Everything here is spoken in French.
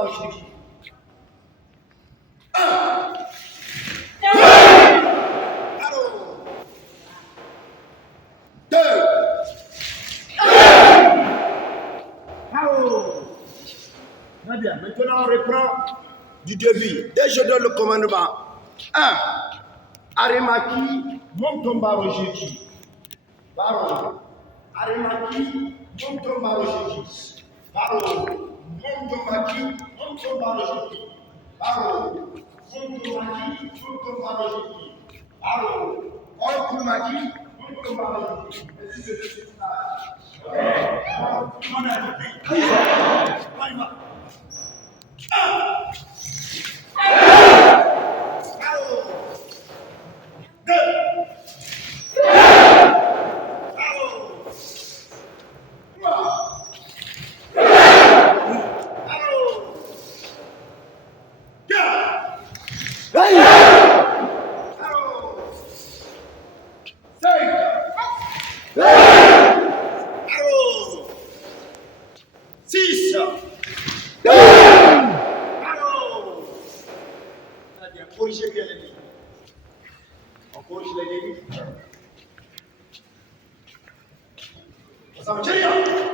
Baroshiki. 1, 2, très bien. Maintenant, on reprend du début. Dès que je donne le commandement. 1. Arimaki, monte ton Baroshiki. Baro. Arimaki, monte ton Baroshiki. Baro. Monte ton Maki, monte ton Baroshiki. Baro. Monte ton Maki, monte ton Baroshiki. Baro. Monte Maki, monte ton Baroshiki. Ainsi de suite. Ok. On a dit. On y va. 1. Baro. 2. Corrigez bien les lignes. On corrige les lignes. Ça me tient.